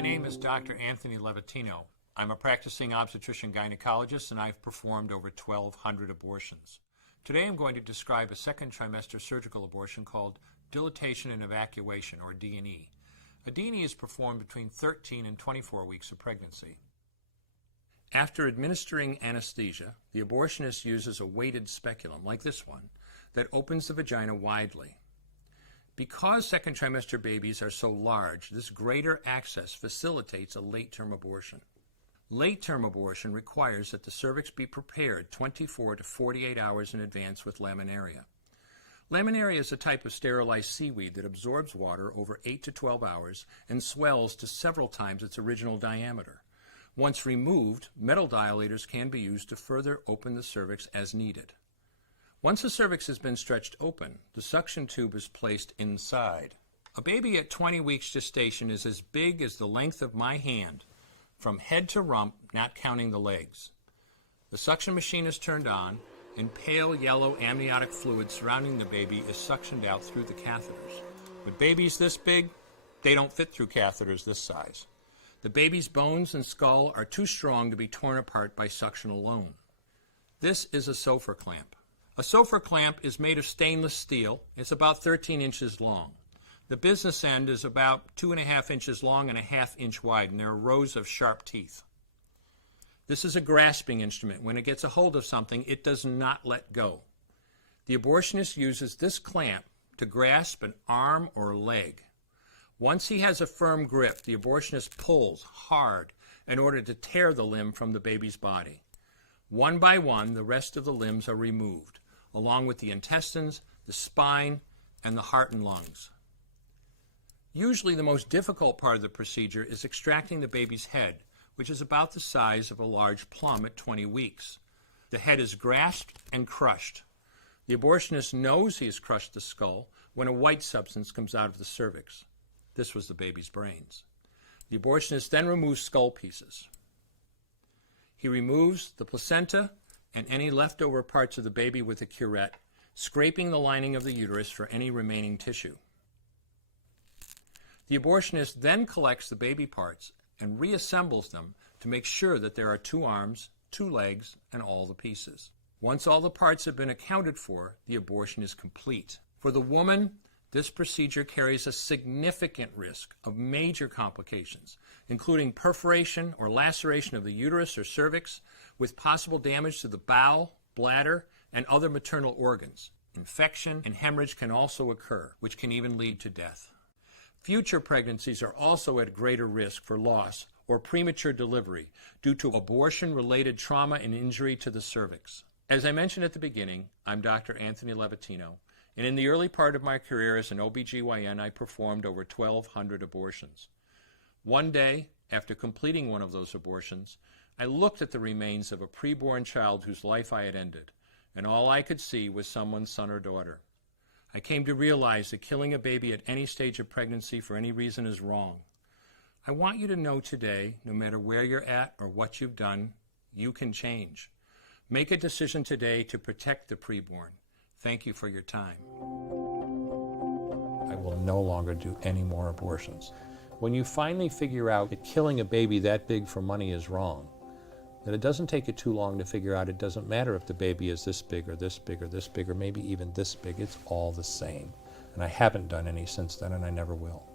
My name is Dr. Anthony Levatino. I'm a practicing obstetrician-gynecologist, and I've performed over 1,200 abortions. Today I'm going to describe a second trimester surgical abortion called dilatation and evacuation, or D&E. A D&E is performed between 13 and 24 weeks of pregnancy. After administering anesthesia, the abortionist uses a weighted speculum, like this one, that opens the vagina widely. Because second trimester babies are so large, this greater access facilitates a late-term abortion. Late-term abortion requires that the cervix be prepared 24 to 48 hours in advance with laminaria. Laminaria is a type of sterilized seaweed that absorbs water over 8 to 12 hours and swells to several times its original diameter. Once removed, metal dilators can be used to further open the cervix as needed. Once the cervix has been stretched open, the suction tube is placed inside. A baby at 20 weeks gestation is as big as the length of my hand, from head to rump, not counting the legs. The suction machine is turned on, and pale yellow amniotic fluid surrounding the baby is suctioned out through the catheters. With babies this big, they don't fit through catheters this size. The baby's bones and skull are too strong to be torn apart by suction alone. This is a Sofer clamp. A Sofer clamp is made of stainless steel. It's about 13 inches long. The business end is about 2.5 inches long and a 1/2 inch wide, and there are rows of sharp teeth. This is a grasping instrument. When it gets a hold of something, it does not let go. The abortionist uses this clamp to grasp an arm or leg. Once he has a firm grip, the abortionist pulls hard in order to tear the limb from the baby's body. One by one, the rest of the limbs are removed, along with the intestines, the spine, and the heart and lungs. Usually the most difficult part of the procedure is extracting the baby's head, which is about the size of a large plum at 20 weeks. The head is grasped and crushed. The abortionist knows he has crushed the skull when a white substance comes out of the cervix. This was the baby's brains. The abortionist then removes skull pieces. He removes the placenta and any leftover parts of the baby with a curette, scraping the lining of the uterus for any remaining tissue. The abortionist then collects the baby parts and reassembles them to make sure that there are 2 arms, 2 legs, and all the pieces. Once all the parts have been accounted for, the abortion is complete. For the woman, this procedure carries a significant risk of major complications, including perforation or laceration of the uterus or cervix, with possible damage to the bowel, bladder, and other maternal organs. Infection and hemorrhage can also occur, which can even lead to death. Future pregnancies are also at greater risk for loss or premature delivery due to abortion-related trauma and injury to the cervix. As I mentioned at the beginning, I'm Dr. Anthony Levatino, and in the early part of my career as an OBGYN, I performed over 1,200 abortions. One day, after completing one of those abortions, I looked at the remains of a preborn child whose life I had ended, and all I could see was someone's son or daughter. I came to realize that killing a baby at any stage of pregnancy for any reason is wrong. I want you to know today, no matter where you're at or what you've done, you can change. Make a decision today to protect the preborn. Thank you for your time. I will no longer do any more abortions. When you finally figure out that killing a baby that big for money is wrong, that it doesn't take you too long to figure out it doesn't matter if the baby is this big or this big or this big or maybe even this big, it's all the same. And I haven't done any since then, and I never will.